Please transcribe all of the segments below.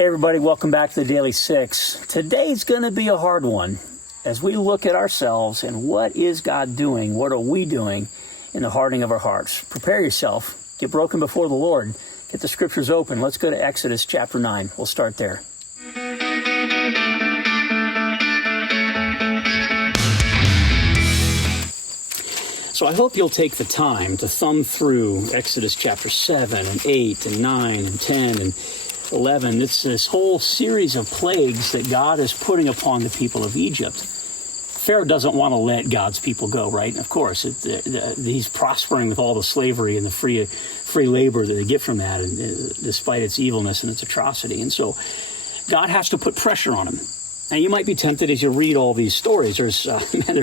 Hey everybody, welcome back to the Daily Six. Today's going to be a hard one as we look at ourselves and what is God doing, what are we doing in the hardening of our hearts. Prepare yourself, get broken before the Lord, get the scriptures open. Let's go to Exodus chapter 9. We'll start there. So I hope you'll take the time to thumb through Exodus chapter 7 and 8 and 9 and 10 and 11. It's this whole series of plagues that God is putting upon the people of Egypt. Pharaoh doesn't want to let God's people go, right? Of course, he's prospering with all the slavery and the free labor that they get from that, and despite its evilness and its atrocity. And so God has to put pressure on him. Now, you might be tempted as you read all these stories. There's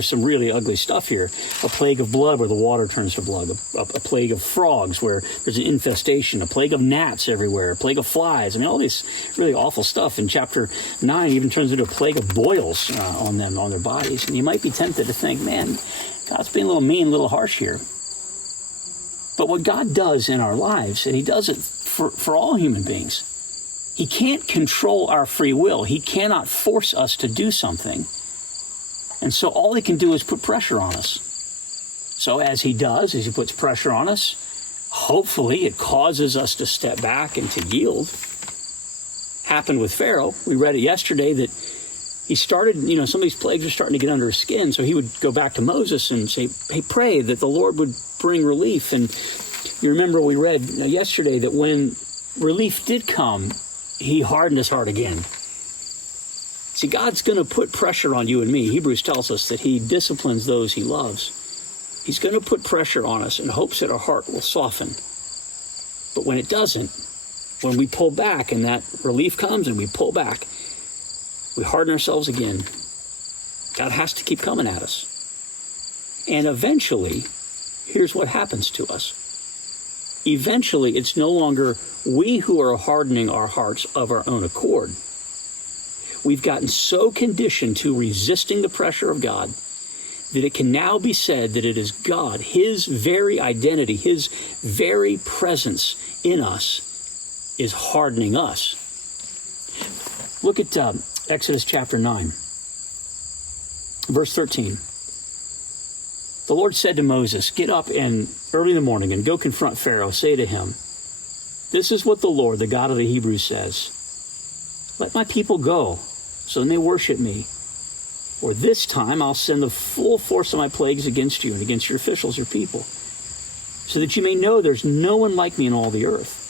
some really ugly stuff here. A plague of blood where the water turns to blood. A plague of frogs where there's an infestation. A plague of gnats everywhere. A plague of flies. I mean, all this really awful stuff. In chapter 9 even turns into a plague of boils on them, on their bodies. And you might be tempted to think, man, God's being a little mean, a little harsh here. But what God does in our lives, and he does it for all human beings, he can't control our free will. He cannot force us to do something. And so all he can do is put pressure on us. So as he does, as he puts pressure on us, hopefully it causes us to step back and to yield. Happened with Pharaoh. We read it yesterday that he started, some of these plagues are starting to get under his skin. So he would go back to Moses and say, hey, pray that the Lord would bring relief. And you remember we read yesterday that when relief did come, he hardened his heart again. See, God's going to put pressure on you and me. Hebrews tells us that he disciplines those he loves. He's going to put pressure on us in hopes that our heart will soften. But when it doesn't, when we pull back and that relief comes and we pull back, we harden ourselves again. God has to keep coming at us. And eventually, here's what happens to us. Eventually, it's no longer we who are hardening our hearts of our own accord. We've gotten so conditioned to resisting the pressure of God that it can now be said that it is God, his very identity, his very presence in us is hardening us. Look at Exodus chapter 9, verse 13. The Lord said to Moses, get up and early in the morning and go confront Pharaoh. Say to him, this is what the Lord, the God of the Hebrews, says. Let my people go so they may worship me. Or this time I'll send the full force of my plagues against you and against your officials, your people, so that you may know there's no one like me in all the earth.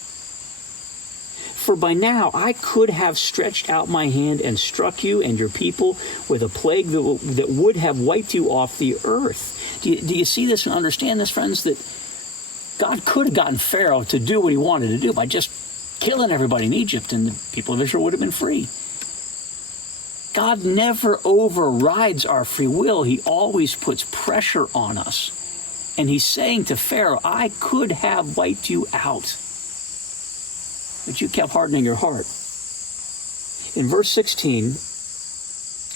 For by now I could have stretched out my hand and struck you and your people with a plague that would have wiped you off the earth. Do you see this and understand this, friends, that God could have gotten Pharaoh to do what he wanted to do by just killing everybody in Egypt, and the people of Israel would have been free. God never overrides our free will. He always puts pressure on us. And he's saying to Pharaoh, I could have wiped you out, but you kept hardening your heart. In verse 16,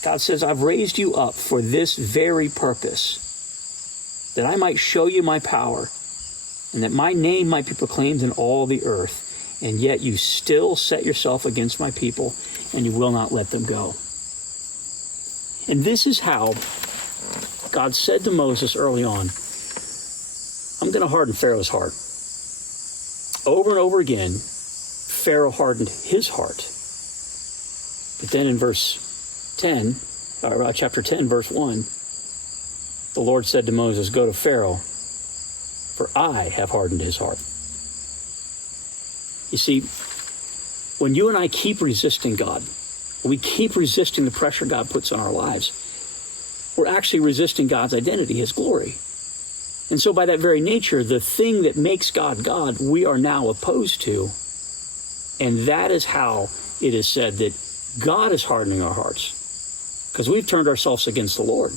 God says, I've raised you up for this very purpose, that I might show you my power, and that my name might be proclaimed in all the earth. And yet you still set yourself against my people, and you will not let them go. And this is how God said to Moses early on, I'm going to harden Pharaoh's heart. Over and over again, Pharaoh hardened his heart. But then in chapter 10, verse 1, the Lord said to Moses, go to Pharaoh, for I have hardened his heart. You see, when you and I keep resisting God, we keep resisting the pressure God puts on our lives, we're actually resisting God's identity, his glory. And so by that very nature, the thing that makes God God, we are now opposed to. And that is how it is said that God is hardening our hearts, because we've turned ourselves against the Lord.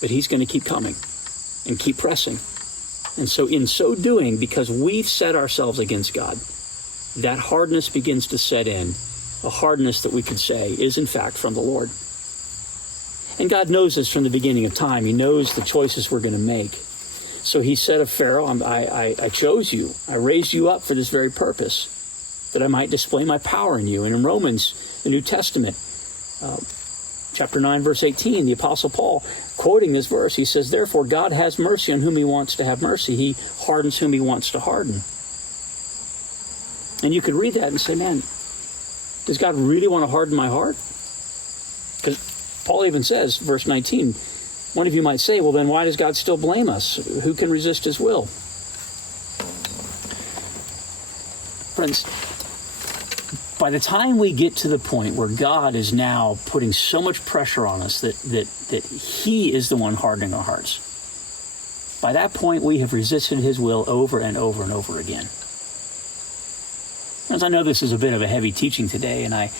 But he's going to keep coming and keep pressing. And so in so doing, because we've set ourselves against God, that hardness begins to set in, a hardness that we could say is in fact from the Lord. And God knows this from the beginning of time. He knows the choices we're going to make. So he said of Pharaoh, I chose you. I raised you up for this very purpose. that I might display my power in you. And in Romans, the New Testament, chapter 9, verse 18, the Apostle Paul, quoting this verse, he says, therefore God has mercy on whom he wants to have mercy. He hardens whom he wants to harden. And you could read that and say, man, does God really want to harden my heart? Because Paul even says, verse 19, one of you might say, well, then why does God still blame us? Who can resist his will? Friends, by the time we get to the point where God is now putting so much pressure on us that he is the one hardening our hearts, by that point we have resisted his will over and over and over again. As I know this is a bit of a heavy teaching today, and I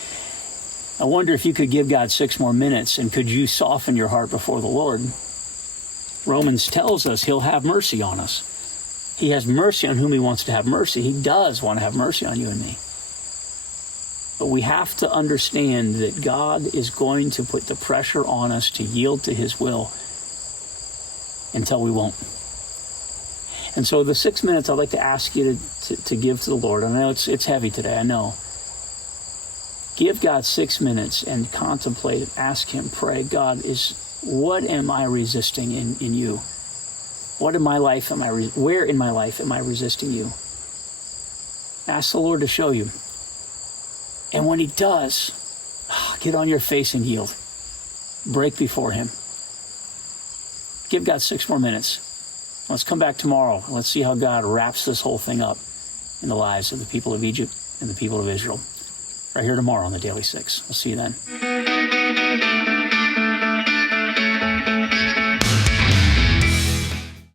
wonder if you could give God 6 more minutes, and could you soften your heart before the Lord? Romans tells us he'll have mercy on us. He has mercy on whom he wants to have mercy. He does want to have mercy on you and me. But we have to understand that God is going to put the pressure on us to yield to his will until we won't. And so the 6 minutes I'd like to ask you to give to the Lord. I know it's heavy today, I know. Give God 6 minutes and contemplate, ask him, pray, God, what am I resisting in you? What in my life where in my life am I resisting you? Ask the Lord to show you. And when he does, get on your face and yield. Break before him. Give God 6 more minutes. Let's come back tomorrow. Let's see how God wraps this whole thing up in the lives of the people of Egypt and the people of Israel. Right here tomorrow on the Daily 6. We'll see you then.